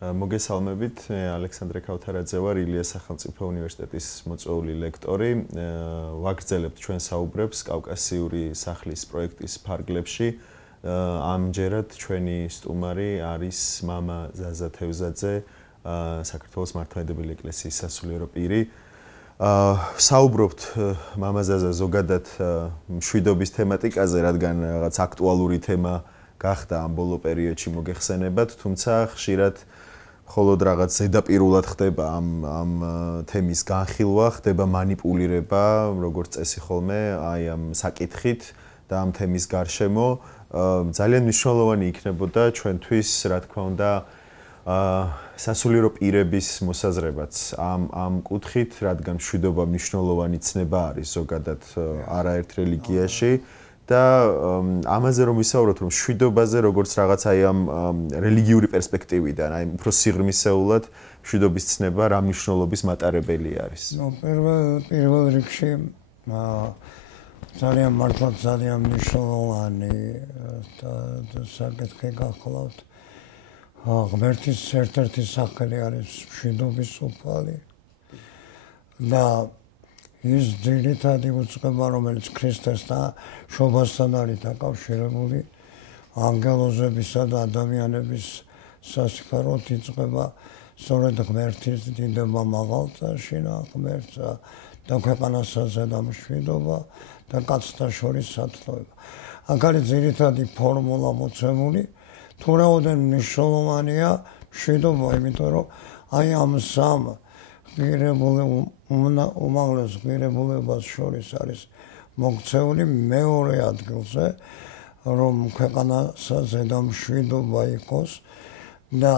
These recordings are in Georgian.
მოგესალმებით, ალექსანდრე ქავთარაძე ვარ, ილიას სახელმწიფო უნივერსიტეტის მოწვეული ლექტორი. ვაგრძელებთ ჩვენ საუბრებს კავკასიური სახლის პროექტის ფარგლებში. ამჯერად ჩვენი სტუმარი არის მამა ზაზა თევზაძე, საქართველოს მართლმადიდებელი ეკლესიის სასულიერო პირი. საუბრობთ მამა ზაზა ზოგადად მშვიდობის თემატიკაზე, რადგან რაღაც აქტუალური თემა გახდა ამ ბოლო პერიოდში მოგეხსენებათ, თუმცა ხშირად მხოლოდ რაღაც ზედაპირულად ხდება ამ თემის განხილვა, ხდება манипуლირება, როგორც წესი ხოლმე, აი ამ საკითხით და ამ თემის გარშემო. ძალიან მნიშვნელოვანი იქნებოდა ჩვენთვის, რა თქმა უნდა, სასულიერო პირების მოსაზრებაც ამ კუთხით, რადგან მშვიდობა მნიშვნელოვანი ცნება არის ზოგადად არაერთ რელიგიაში. და ამაზე რომ ვისაუბროთ, რომ მშვიდობაზე როგორც რაღაც აი ამ რელიგიური პერსპექტივიდან, აი უფრო სიღრმისეულად მშვიდობის ცნება რა მნიშვნელობის მატარებელი არის? პირველ რიგში ძალიან მართლაც ძალიან მნიშვნელოვანი და საკითხი გახლავთ. ღმერთის ერთ-ერთი სახელი არის მშვიდობის უფალი და ის ძირითადი უწყება, რომელიც ქრისტესთან შობასთან არის დაკავშირებული, ანგელოზებისა და ადამიანების სასიხაროდ იწყება სწორედ ღმერთის დიდება მაღალწაშინა ღმერთსა და ქვეყანასა და მშვიდობა და კაცთა შორის სათნოება. აქ არის ძირითადი ფორმულა მოცემული, თუ რაოდენ მნიშვნელოვანია მშვიდობა, იმიტომ რომ აი ამ სამ უმაღლეს ღირებულებას შორის არის მოქცეული მეორე ადგილზე, რომ ქვეყანასაზე და მშვიდობა იყოს და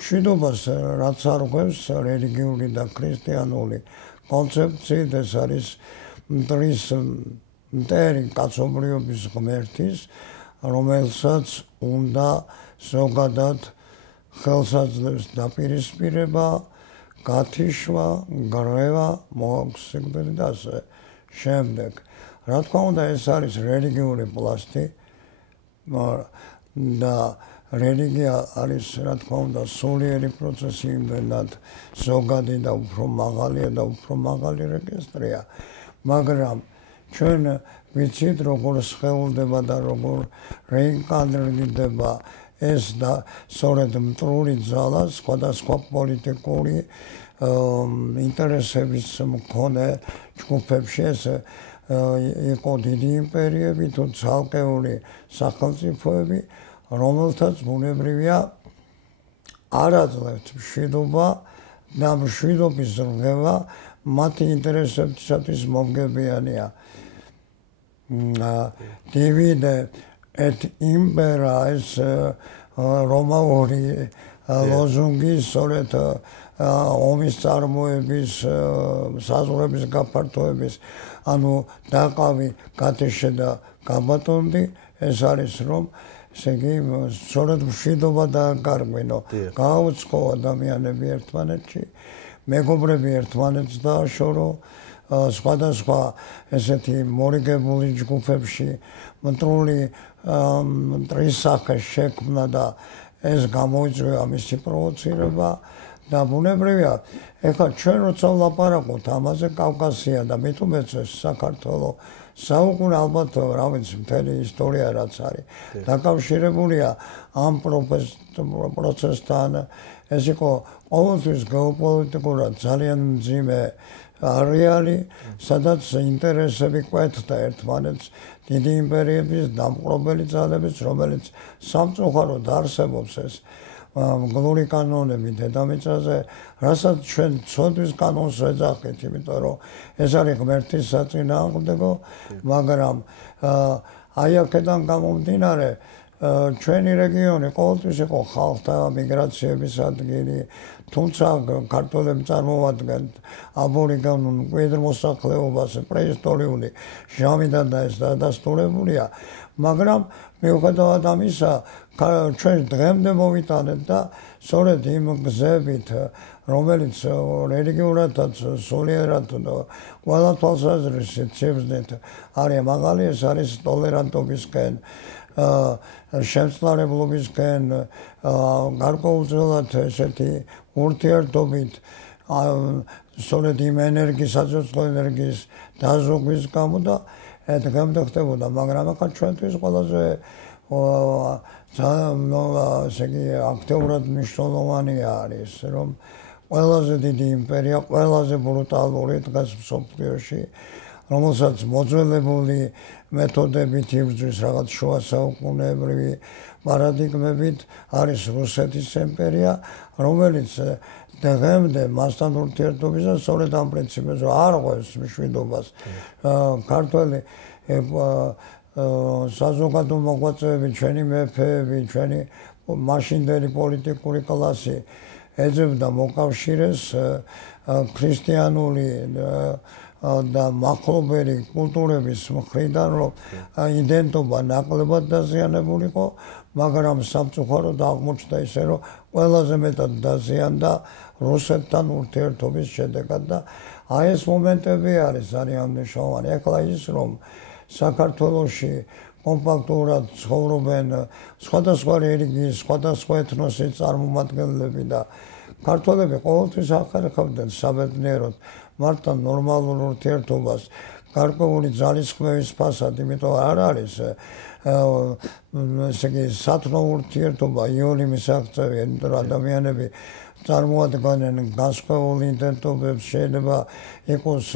მშვიდობას რაც არ ღვევს რელიგიური და ქრისტიანული კონცეფციით, ეს არის მტრის მტერი კაცობრიობის ღმერთის, რომელსაც უნდა ზოგადად ხელსაძლევს დაპირისპირება, გათიშვა, გრევა, მოაქვსებდები და ასე შემდეგ. რა თქმა უნდა, ეს არის რელიგიური პლასტი და რელიგია არის, რა თქმა უნდა, სულიერი პროცესი, იმდენად ზოგადი და უფრო მაღალია და უფრო მაღალი რეგისტრია, მაგრამ ჩვენ ვიცით, როგორ სხეულდება და როგორ რეინკარნირდება ეს და სწორედ მტრული ძალა სხვადასხვა პოლიტიკური ინტერესების მქონე ჯგუფებში, ეს იყო დიდი იმპერიები თუ ცალკეული სახელმწიფოები, რომელთაც ბუნებრივია არ აძლევთ მშვიდობა და მშვიდობის რღვევა მათი ინტერესებისათვის მომგებიანია. Divide et impera ეს რომაული ლოზუნგი სწორედ ომის წარმოების, საზღვრების გაფართოების, ანუ დაყავი, გათიშე და გაბატონდი, ეს არის რომ ესე იგი სწორედ მშვიდობა დააკარგვინო, გააუწყო ადამიანები ერთმანეთში, მეგობრები ერთმანეთს დააშორო, სხვადასხვა ესეთი მორიგებული ჯგუფებში მტრული მტრისახე შექმნა და ეს გამოიწვია მისი პროვოცირება და ბუნებრივია, ეხლა ჩვენ როცა ვლაპარაკობთ ამაზე, კავკასია და მით უმეტეს საქართველო საუკუნე ალბათ რა ვიცი მთელი ისტორია რაც არის დაკავშირებულია ამ პროცესთან, ეს იყო ყოველთვის გეოპოლიტიკურად ძალიან მძიმე არეალი, სადაც ინტერესები კვეთდა ერთმანეთს, დიდი იმპერიების დამპყრობელი ძალების, რომელიც სამწუხაროდ არსებობს ეს მგლური კანონები დედამიწაზე, რასაც ჩვენ ცოდვის კანონს ვეძახით, იმიტომ რომ ეს არის ღმერთის საწინააღმდეგო, მაგრამ აი აქედან გამომდინარე, ჩვენი რეგიონი ყოველთვის იყო ხალხთა მიგრაციების ადგილი, თუმცა ქართველები წარმოადგენთ აბორიგენულ მკვიდრმოსახლეობას, პრეისტორიული ჟამიდან და ეს დადასტურებულია, მაგრამ მიუხედავად ამისა, ჩვენ დღემდე მოვიტანეთ და სწორედ იმ გზებით, რომელიც რელიგიურადაც, სულიერად და ყველა თვალსაზრისით სიბრძნით არის მაღალი, ეს არის ტოლერანტობისკენ შემწყნარებლობისკენ გარკვეულწილად ესეთი ურთიერთობით სწორედ იმ ენერგიის, საცოცხლო ენერგიის დაზოგვის გამო და დღემდე ხდებოდა, მაგრამ ახლა ჩვენთვის ყველაზე აქტიურად მნიშვნელოვანი არის, რომ ყველაზე დიდი იმპერია, ყველაზე ბრუტალური დღეს მსოფლიოში, რომელსაც მოძველებული მეთოდებით იბრძვის რაღაც შუა საუკუნეებრივი პარადიგმებით არის რუსეთის იმპერია, რომელიც დღემდე მასთან ურთიერთობისას სწორედ ამ პრინციპებზე არ ღვევს მშვიდობას. ქართველი საზოგადო მოღვაწეები, ჩვენი მეფეები, ჩვენი მაშინდელი პოლიტიკური კლასი ეძებდა მოკავშირეს ქრისტიანული და მახლობელი კულტურების მხრიდან, რომ იდენტობა ნაკლებად დაზიანებულიყო, მაგრამ სამწუხაროდ აღმოჩნდა ისე, რომ ყველაზე მეტად დაზიანდა რუსეთთან ურთიერთობის შედეგად და აი ეს მომენტები არის ძალიან მნიშვნელოვანი. ეხლა ის, რომ საქართველოში კომპაქტურად ცხოვრობენ სხვადასხვა რელიგიის, სხვადასხვა ეთნოსის წარმომადგენლები და ქართველები ყოველთვის ახერხებდნენ საბედნიეროდ მართლა ნორმალურ ურთიერთობას გარკვეული ძალისხმევის ფასად, იმიტომ არ არის ესე იგი სათნო ურთიერთობა იოლიმის აღწევი, იმიტომ რომ ადამიანები წარმოადგენენ განსხვავებულ იდენტობებს, შეიძლება იყოს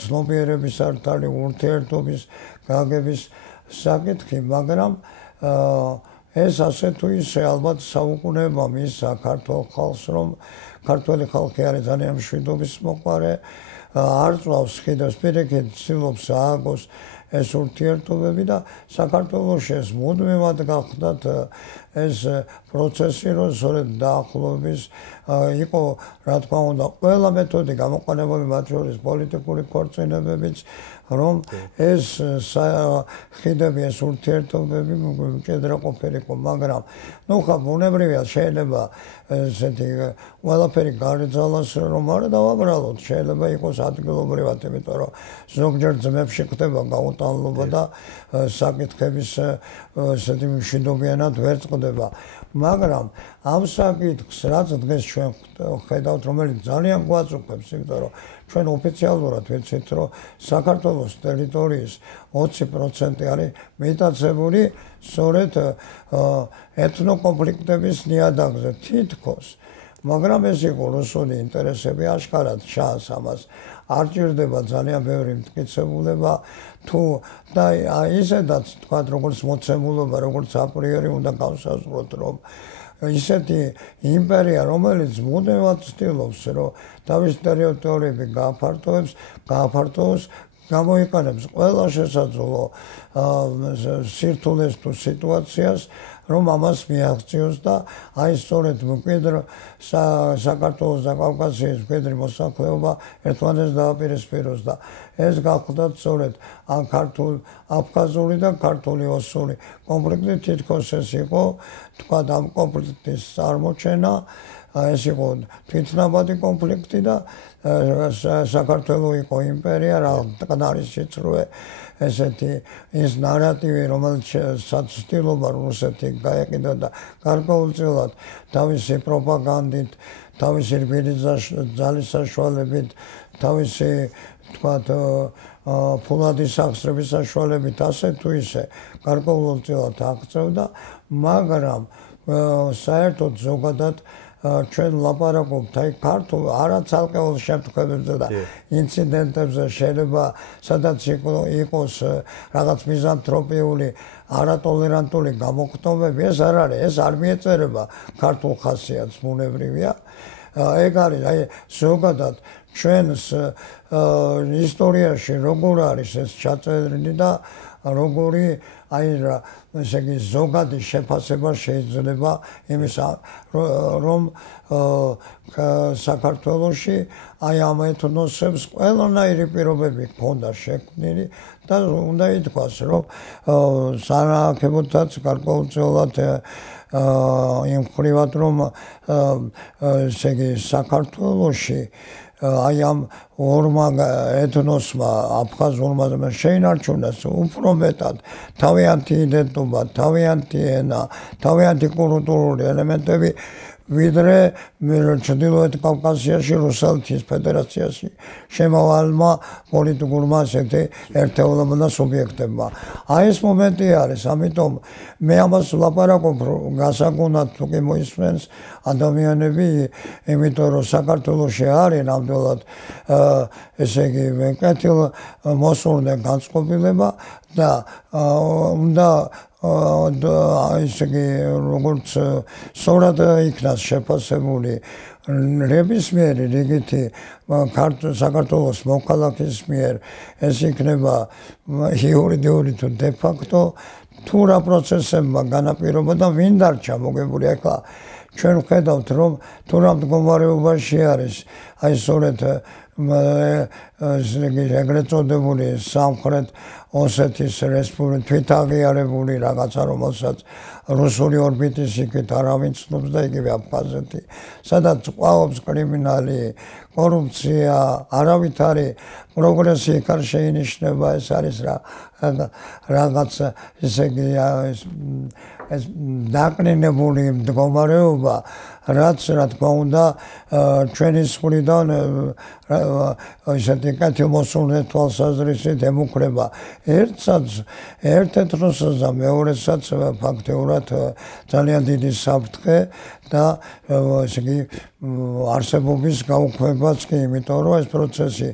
ცნობიერების არტალი ურთიერთობის გაგების საკითხი, მაგრამ ეს ასე თუ ისე ალბათ საუკუნეებმა მისცა ქართულ ხალხს, რომ ქართველი ხალხი არის ძალიან მშვიდობის მოყვარე, არ წვავს ხიდას პირიქით, ცდილობს ააგოს ეს ურთიერთობები და საქართველოში ეს მუდმივად გახდათ ეს პროცესი, რომ სწორედ დაახლოების იყო, რა თქმა უნდა, ყველა მეთოდი გამოყენებული, მათ შორის პოლიტიკური ქორწინებებიც, რომ ეს ხიდები, ეს ურთიერთობები მჭიდრო ყოფილიყო, მაგრამ ნუ ხა ბუნებრივია, შეიძლება ესეთი ყველაფერი გარიძალას რომ არ დავაბრალოთ, შეიძლება იყოს ადგილობრივად, იმიტომ რომ ზოგჯერ ძმებში ხდება გაუტანლობა და საკითხების ესეთი მშვიდობიანად ვერ წყდება. მაგრამ ამ საკითხს, რაც დღეს ჩვენ ხედავთ, რომელიც ძალიან გვაწუხებს, იმიტომ რომ ჩვენ ოფიციალურად ვიცით, რომ საქართველოს ტერიტორიის 20% არის მიტაცებული სწორედ ეთნოკონფლიქტების ნიადაგზე თითქოს, მაგრამ ეს იყო რუსული ინტერესები, აშკარად ჩანს ამას. არ ჭირდება ძალიან ბევრი მტკიცებულება თუ და ისედაც თქვა, როგორც მოცემულობა, როგორც აპრიორი უნდა გავსაზღვროთ, რომ ისეთი იმპერია, რომელიც მუდმივად ცდილობს, რომ თავის ტერიტორიები გააფართოვოს, გამოიყენებს ყველა შესაძლო სირთულეს თუ სიტუაციას, რომ ამას მიაღწიოს და აი სწორედ მკვიდრ საქართველოს და კავკასიის მკვიდრი მოსახლეობა ერთმანეთს დააპირისპიროს და ეს გახლდათ სწორედ ამ ქართულ-აფხაზური და ქართული-ოსური კონფლიქტი თითქოს ეს იყო, თქვა ამ კონფლიქტის წარმოჩენა, ეს იყო თვითნაბადი კონფლიქტი და საქართველო იყო იმპერია, რა ტყნარის სიცრუე ესეთი ის ნარატივი, რომელიც საცდილობა რუსეთი გაეყიდა და გარკვეულწილად თავისი პროპაგანდით, თავისი რბილი ძალის საშუალებით, თავისი თქვათ ფულადი სახსრების საშუალებით ასე თუ ისე გარკვეულწილად აღწევდა, მაგრამ საერთოდ ზოგადად ჩვენ ლაპარაკობთ აი ქართულ არა ცალკეულ შემთხვევებზე და ინციდენტებზე, შეიძლება სადაც იყოს რაღაც მიზანთროპიული არატოლერანტული გამოხდომები, ეს არ არის, ეს არ მიეწერება ქართულ ხასიათს, ბუნებრივია. ეგ არის აი ზოგადად ჩვენს ისტორიაში როგორ არის ეს ჩაწერილი და როგორი აი ესე იგი ზოგადი შეფასება შეიძლება იმისა, რომ საქართველოში აი ამ ეთნოსებს ყველანაირი პირობები ჰქონდა შექმნილი და უნდა ითქვას, რომ სანააქებოდაც გარკვეულწილად იმ ხრივად, რომ ესე იგი საქართველოში აი ამ ორმა ეთნოსმა აფხაზურმა შეინარჩუნეს უფრო მეტად თავიანთი იდენტობა, თავიანთი ენა, თავიანთი კულტურული ელემენტები ვიდრე ჩრდილოეთ კავკასიაში რუსეთის ფედერაციაში შემავალმა პოლიტიკურმა ასეთი ერთეულებმა და სუბიექტებმა. აი ეს მომენტი არის, ამიტომ მე ამას ვლაპარაკობ, გასაგონად თუ კი მოისმენს ადამიანები, იმიტომ რომ საქართველოში არის ნამდვილად ესე იგი კეთილ მოსურნე განწყობილება და უნდა ისე იგი როგორც სწორად იქნას შეფასებული ნებისმიერი რიგითი საქართველოს მოქალაქის მიერ ეს იქნება იურიდიული თუ დე ფაქტო თუ რა პროცესებმა განაპირობა და ვინ დარჩა მოგებული. ახლა ჩვენ ვხედავთ რომ თუ რა მდგომარეობაში არის აი სწორედ ეგრეთ წოდებული სამხრეთ ოსეთის რესპუბლიკა თვითაღიარებული რაღაცა რომელსაც რუსული ორბიტის იქით არავინ ცნობს და იგივე აფხაზეთი სადაც ყვაობს კრიმინალი კორუფცია არავითარი პროგრესი იქ არ შეინიშნება. ეს არის რაღაც ესე იგი ეს დაკნინებული მდგომარეობა რაც რა თქმა უნდა ჩვენი მხრიდან ისეთი კეთილმოსურნე თვალსაზრისით ემუქრება ერთ ეთნოსს და მეორესაც ფაქტიურად ძალიან დიდი საფრთხე და ესე იგი არსებობის გაუქმებაც კი, იმიტომ რომ ეს პროცესი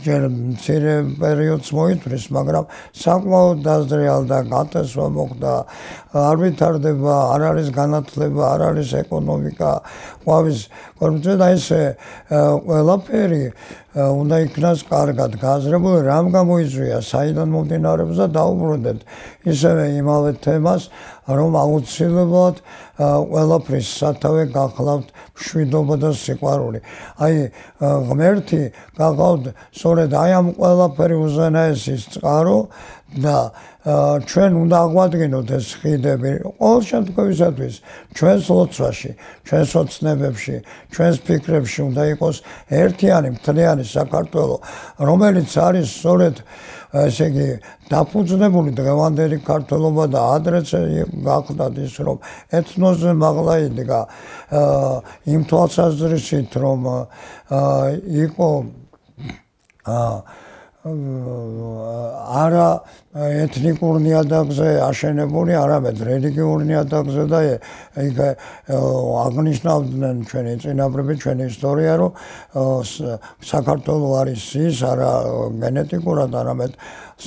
ჯერ მცირე პერიოდს მოითვლის, მაგრამ საკმაოდ დაზრიალ და გატესვა მოხდა, არ ვითარდება, არ არის განათლება, არ არის ეკონომიკა, ყვავის კორუფცია და ესე ყველაფერი უნდა იქნას კარგად გააზრებული, რამ გამოიწვია, საიდან მომდინარეობს და დაუბრუნდეთ ისევე იმავე თემას, რომ აუცილებლად ყველაფრის სათავე გახლავთ მშვიდობა და სიყვარული. აი ღმერთი გახლავთ სწორედ აი ამ ყველაფერი უზენაესის წყარო და ჩვენ უნდა აღვადგინოთ ეს ხიდები ყოველ შემთხვევისათვის ჩვენს ლოცვაში, ჩვენს ოცნებებში, ჩვენს ფიქრებში უნდა იყოს ერთიანი მთლიანი საქართველო, რომელიც არის სწორედ ესე იგი დაფუძნებული დღევანდელი ქართველობა და ადრეც გახლდათ ის რომ ეთნოსზე მაღლა იდგა იმ თვალსაზრისით რომ იყო არა ეთნიკურ ნიადაგზე აშენებული, არამედ რელიგიურ ნიადაგზე და იქ აღნიშნავდნენ ჩვენი წინაპრები, ჩვენი ისტორია, რომ საქართველო არის ის არა გენეტიკურად, არამედ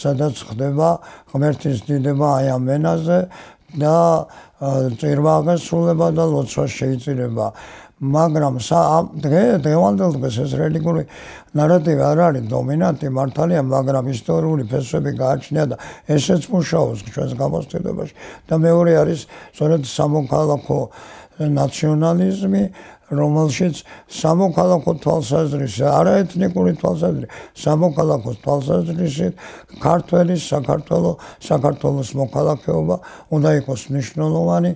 სადაც ხდება ღმერთის დიდება აი ამ ენაზე და წირვაღესრულება და ლოცვა შეიძლება. მაგრამ დღევანდელ დღეს ეს რელიგიური ნარატივი არ არის დომინანტი, მართალია, მაგრამ ისტორიული ფესვები გააჩნია და ესეც მუშაობს ჩვენს გამოცდილებაში. და მეორე არის სწორედ სამოქალაქო ნაციონალიზმი, რომელშიც სამოქალაქო თვალსაზრისით, არაეთნიკური თვალსაზრისით, სამოქალაქო თვალსაზრისით ქართველის საქართველოს მოქალაქეობა უნდა იყოს მნიშვნელოვანი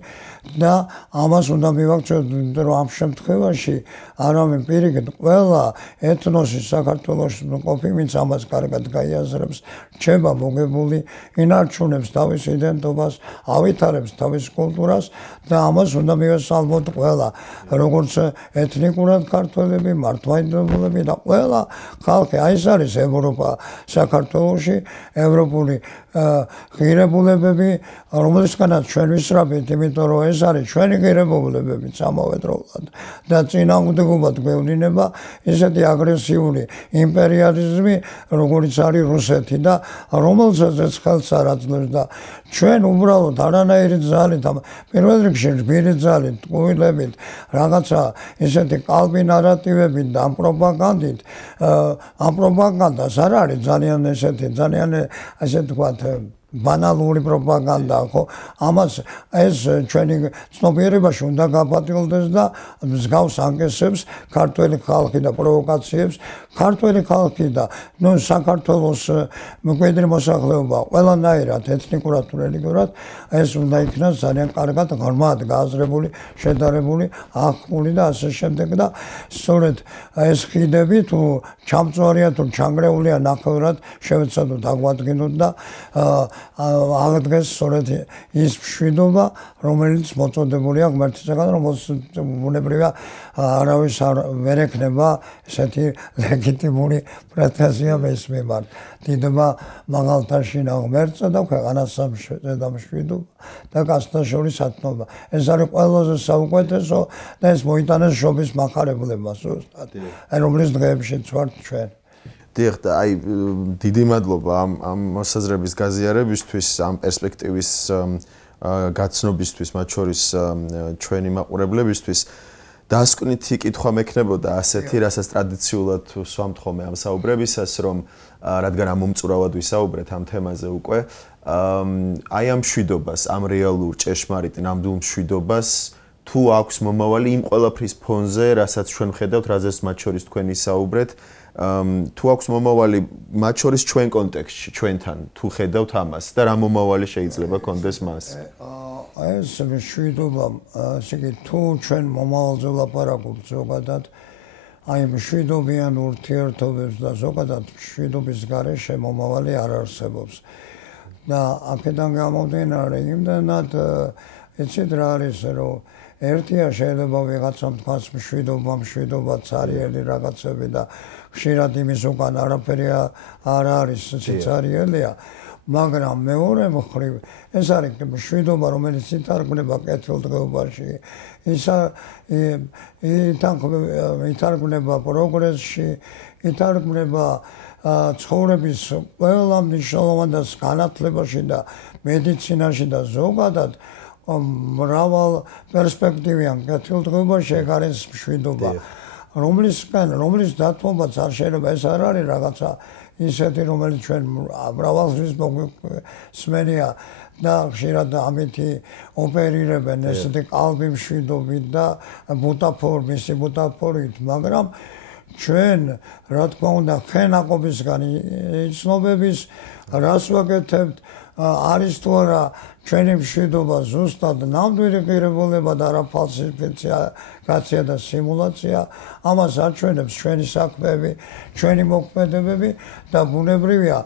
და ამას უნდა მივაქციოთ, რომ ამ შემთხვევაში არავინ პირიქით ყველა ეთნოსი საქართველოში ყოფი, ვინც ამას კარგად გაიაზრებს, რჩება მოგებული, ინარჩუნებს თავის იდენტობას, ავითარებს თავის კულტურას და ამას უნდა მივესალმოთ ყველა, როგორც ეთნიკურად ქართველები, მართლმადიდებლები და ყველა ხალხი. აი ეს არის ევროპა საქართველოში, ევროპული ღირებულებები, რომელთაგანაც ჩვენ ვისწრაფით, იმიტომ რომ ეს არის ჩვენი ღირებულებები სამავედროულად და წინააღმდეგობად გვევლინება ისეთი აგრესიული იმპერიალიზმი, როგორც არის რუსეთი და რომელსაც ეს ხელს არ აძლევს და ჩვენ უბრალოდ არანაირი ძალით, პირველ რიგში რბილი ძალით, ტყუილებით, რაღაცა ესეთი კალბი ნარატივებით და ამ პროპაგანდით, ამ პროპაგანდას არ არის ძალიან ესეთი, ძალიან ასე თქვათ ბანალური პროპაგანდა ხო ამას ეს ჩვენი ცნობიერებაში უნდა გაპატიოლდეს და მსგავს ანგესებს ქართველი ხალხი და პროვოკაციებს ქართველი ხალხი და ნუ საქართველოს მკვიდრი მოსახლეობა ყველანაირად ეთნიკურად თუ რელიგიურად ეს უნდა იქნას ძალიან კარგად ღრმად გააზრებული შედარებული აღქმული და ასე შემდეგ და სწორედ ეს ხიდები თუ ჩამწვარია თუ ჩანგრეულია ნახევრად შევეცადოთ აგვადგინოთ და აღდგეს სწორედ ის მშვიდობა რომელიც მოწოდებულია ღმერთისაგან რომელსაც ბუნებრივია არავის ვერ ექნება ესეთი ლეგიტიმური პრეტენზია მის მიმართ დიდმა მაღალთაში ღმერთსა და ქვეყანასა და მშვიდობა და კაცთა შორის ათნობა ეს არის ყველაზე საუკეთესო და ეს მოიტანეს შობის მახარებლებმა ზუსტად რომლის დღეებშიც ვართ ჩვენ დიახ და აი დიდი მადლობა ამ მოსაზრების გაზიარებისთვის ამ პერსპექტივის გაცნობისთვის მათ შორის ჩვენი მაყურებლებისთვის დასკვნითი კითხვა მექნებოდა ასეთი რასაც ტრადიციულად სვამთხომე ამ საუბრებისას რომ რადგან ამ მომწურავად ვისაუბრეთ ამ თემაზე უკვე აი ამ მშვიდობას ამ რეალურ ჭეშმარიტ ნამდვილ მშვიდობას თუ აქვს მომავალი იმ ყველაფრის ფონზე რასაც ჩვენ ვხედავთ რაზეც მათ შორის თქვენ ისაუბრეთ თუ აქვს მომავალი მათ შორის ჩვენ კონტექსტში ჩვენთან თუ ხედავთ ამას და რა მომავალი შეიძლება კონდეს მას ეს მშვიდობა ისე თუ ჩვენ მომავალზე ვლაპარაკობთ ზოგადად აი მშვიდობიან ურთიერთობებს და ზოგადად მშვიდობის გარეშე მომავალი არ არსებობს და აქედან გამომდინარე იმდანად იცით რა არის რომ ერთია შეიძლება ვიღაცამ თქვას მშვიდობა ცარიელი რაღაცები და ხშირად იმის უკან არაფერი არ არის სიცარიელია მაგრამ მეორე მხრივ ეს არის მშვიდობა რომელიც ითარგმნება კეთილდღეობაში ითარგმნება პროგრესში ითარგმნება ცხოვრების ყველა მნიშვნელოვან და განათლებაში და მედიცინაში და ზოგადად მრავალ პერსპექტივიან კეთილდღეობაში ეგ არის მშვიდობა რომლის დათმობაც არ შეიძლება ეს არ არის რაღაცა ისეთი რომელიც ჩვენ მრავალხრივ მოგსმენია და ხშირად ამითი ოპერირებენ ესეთი ყალბი მშვიდობით და ბუტაფორით მაგრამ ჩვენ რა თქმა უნდა ხენაყოფისგან იცნობების რას ვაკეთებთ არის თუ არა ჩვენი მშვიდობა ზუსტად ნამდვილი ღირებულება და არა ფალსიფიკაცია და სიმულაცია ამას აჩვენებს ჩვენი საქმეები ჩვენი მოქმედებები და ბუნებრივია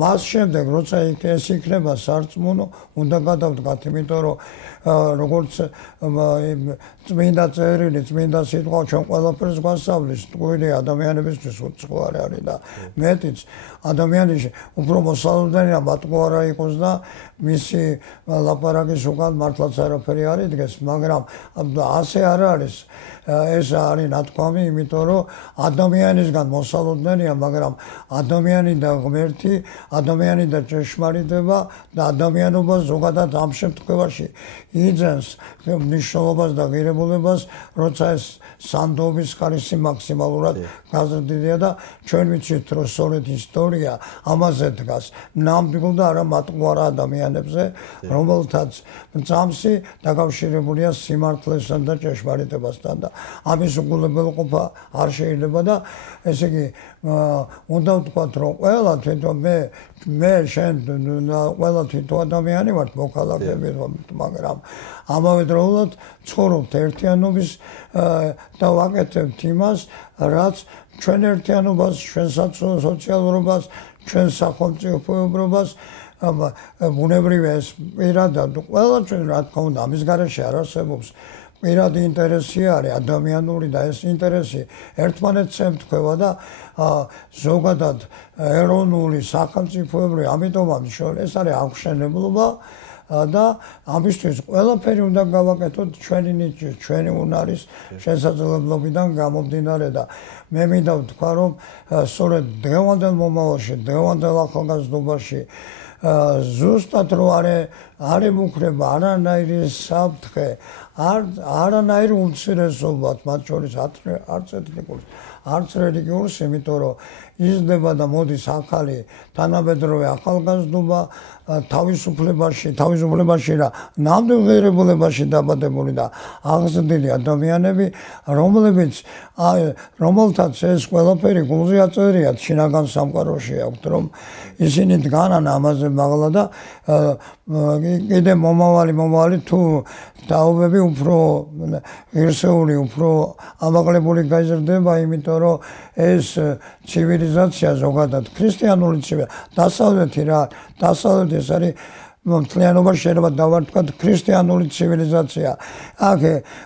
მას შემდეგ როცა ეს იქნება სარწმუნო უნდა გადავდგათ იმიტომ რომ როგორც წმინდა წერილი წმინდა სიტყვა ჩვენ ყველაფერს გვასწავლის ტყუილი ადამიანებისთვის უცხოარი არის და მეტიც ადამიანი უფრო მოსალოდნელია მათგო არა იყოს და მისი ლაპარაკის უკან მართლაც არაფერი არ იდგეს მაგრამ ასე არ არის ეს არის ნათქვამი იმიტომ რომ ადამიანისგან მოსალოდნელია მაგრამ ადამიანი და ღმერთი ადამიანი და ჭეშმარიტება და ადამიანობა ზოგადად ამ შემთხვევაში იძენს მნიშვნელობას და ღირებულებას როცა ეს სანდობის ხარისხი მაქსიმალურად გაზრდილია და ჩვენ ვიცით რომ სწორედ ისტორია ამაზე დგას ნამდვილ და არა მატყუარ ადამიანებზე რომელთაც მწამსი დაკავშირებულია სიმართლესთან და ჭეშმარიტებასთან და ამის უგულებელყოფა არ შეიძლება და ესე იგი უნდა ვთქვათ რომ ყველა თვითონ მე შენ ყველა თვითონ ადამიანი ვართ მოქალაქეები მაგრამ ამავე დროულად ცხოვრობთ ერთიანობის და ვაკეთებთ იმას რაც ჩვენ ერთიანობას ჩვენ სოციალურობას ჩვენ სახელმწიფოებრობას ბუნებრივია ეს პირადად ყველა ჩვენ რა თქმა უნდა ამის გარეშე არ არსებობს პირადი ინტერესი არის ადამიანური და ეს ინტერესი ერთმანეთს ემთხვევა და ზოგადად ეროვნული სახელმწიფოებრივი ამიტომ ეს არის აღშენებლობა და ამისთვის ყველაფერი უნდა გავაკეთოთ ჩვენი ნიჭი ჩვენი უნარის შესაძლებლობიდან გამომდინარე და მე მინდა ვთქვა რომ სწორედ დღევანდელ მომავალში დღევანდელ ახალგაზრდობაში ზუსტად რო არის არ ემუქრება არანაირი საფრთხე, არანაირი უმცირესობაც, მათ შორის არც ეთნიკურის, არც რელიგიურის, იმიტომ რომ იზრდება და მოდის ახალი თანამედროვე ახალგაზრდობა თავისუფლებაში და ნამდვილ ღირებულებაში დაბადებული და აღზრდილი ადამიანები, რომელთაც ეს ყველაფერი გულზე აწერიათ შინაგან სამყაროში აქვთ, რომ ისინი დგანან ამაზე მაღლა და კიდე მომავალი თუ დაობები უფრო ღირსეული, უფრო ამაღლებული გაიზრდება, იმიტომ რომ ეს ცივილიზაცია ზოგადად ქრისტიანული ცივილიზაცია, დასავლეთი ეს არის მთლიანობაში შეიძლება დავარქვათ ქრისტიანული ცივილიზაცია. აქ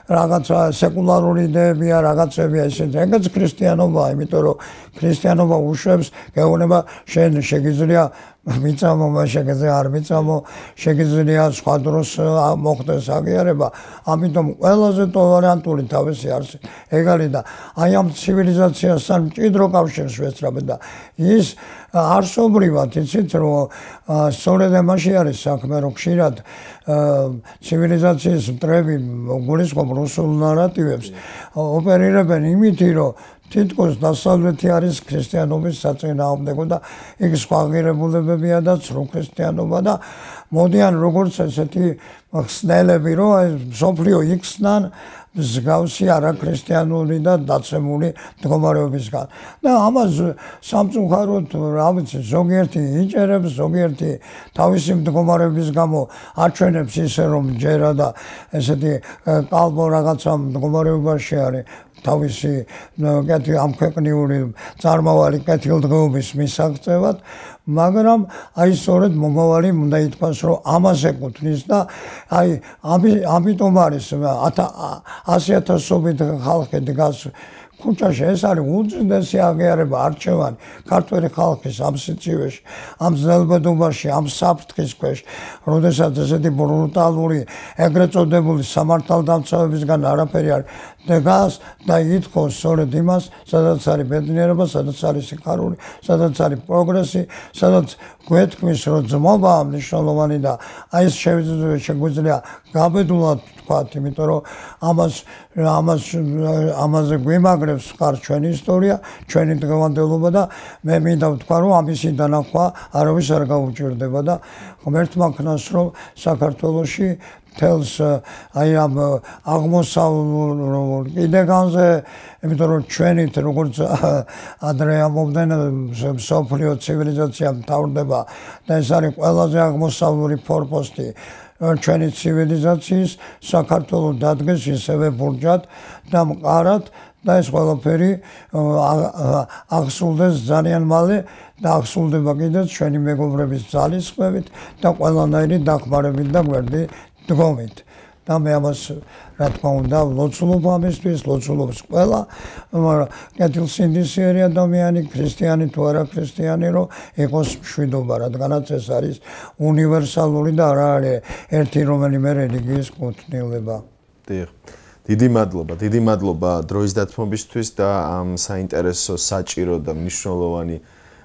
რაღაცა სეკულარული იდეებია, რაღაცებია, ესეც ქრისტიანობაა, იმიტომ რომ ქრისტიანობა უშვებს, გეუბნება შენ შეგიძლია მიწამო, შეგიძლია არ მიწამო, შეგიძლია სხვა დროს მოხდეს აღიარება, ამიტომ ყველაზე ტოლერანტული თავისი არსი ეგალი და აი ამ ცივილიზაციასთან მჭიდრო კავშირს ვეცრაბე და ის არსობრივად იცით რომ სწორედ ამაში არის საქმე, რომ ხშირად ცივილიზაციის მტრები გულისხმობ რუსულ ნარატივებს ოპერირებენ იმითი, რომ თითქოს დასავლეთი არის ქრისტიანობის საწინააღმდეგო და იქ სხვა ღირებულებებია და ცრუ ქრისტიანობა და მოდიან როგორც ესეთი ხსნელები, რომ მსოფლიო იქცნან მსგავსი არაქრისტიანული და დაცემული მდგომარეობისგან. და ამას სამწუხაროდ რა ვიცი, ზოგიერთი იჭერებს, ზოგიერთი თავისი მდგომარეობის გამო აჩვენებს ისე რომ ჯერა და ესეთი კალბო რაღაცა მდგომარეობაში არის თავისი ამ ქვეყნიური წარმავალი კეთილდღეობის მისაღწევად, მაგრამ აი სწორედ მომავალი უნდა ითქვას, რომ ამას ეკუთვნის და აი ამიტომ არის 100,000-ობით ხალხი დგას ქუჩაში, ეს არის უძინესი აღიარება, არჩევანი ქართველი ხალხის ამ სიცივეში, ამ ძნელბედობაში, ამ საფრთხის ქვეშ, როდესაც ესეთი ბრუტალური, ეგრეთ წოდებული სამართალდამცავებისგან არაფერი არ დგას და ითხოვს სწორედ იმას, სადაც არის ბედნიერება, სადაც არის სიხარული, სადაც არის პროგრესი, სადაც გვეთქმის, რომ ძმობაა მნიშვნელოვანი და აი ეს შეგვიძლია გაბედულად ვთქვათ, იმიტომ რომ ამაზე გვიმაგრებს ხარ ჩვენი ისტორია, ჩვენი დღევანდელობა და მე მინდა ვთქვა, რომ ამისი დანახვა არავის არ გაუჭირდება და ღმერთმა ქნას, რომ საქართველოში თელს აი ამ აღმოსავლურ კიდეგანზე, იმიტომ რომ ჩვენით როგორც ადრე ამბობდნენ მსოფლიო ცივილიზაცია მთავრდება და ეს არის ყველაზე აღმოსავლური ფორპოსტი ჩვენი ცივილიზაციის, საქართველოს დადგეს ისევე ბურჯად და მყარად და ეს ყველაფერი აღსრულდეს ძალიან მალე და აღსრულდება კიდეც ჩვენი მეგობრების ძალისხმევით და ყველანაირი დახმარებით და გვერდი დგომით. და მე ამას რა თქმა უნდა ლოცულობ ამისთვის, ლოცულობს ყველა კეთილსინდისიერი ადამიანი, ქრისტიანი თუ არა ქრისტიანი, რომ იყოს მშვიდობა, რადგანაც ეს არის უნივერსალური და არ არის ერთი რომელიმე რელიგიის კუთვნილება. დიდი მადლობა დროის დათმობისთვის და ამ საინტერესო, საჭირო და მნიშვნელოვანი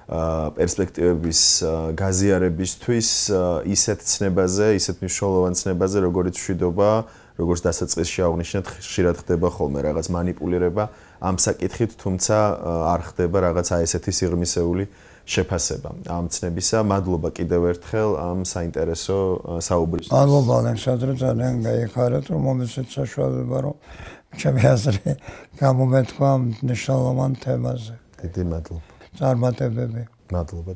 პერსპექტივების გაზიარებისთვის ისეთ ცნებაზე, ისეთ მნიშვნელოვან ცნებაზე, როგორც მშვიდობა, როგორც დასაწყისში აღნიშნეთ, ხშირად ხდება ხოლმე რაღაც მანიპულირება ამ საკითხით, თუმცა არ ხდება რაღაც აი ესეთი სიღრმისეული შეფასება ამ ცნებისა. მადლობა კიდევ ერთხელ ამ საინტერესო საუბრისთვის. მადლობა ალექსანდრე, ძალიან გაიხარეთ, რომ მომეცეთ საშუალება, რომ ჩემი აზრი გამომეთქვა მნიშვნელოვან თემაზე. დიდი მადლობა. წარმატებები. მადლობა.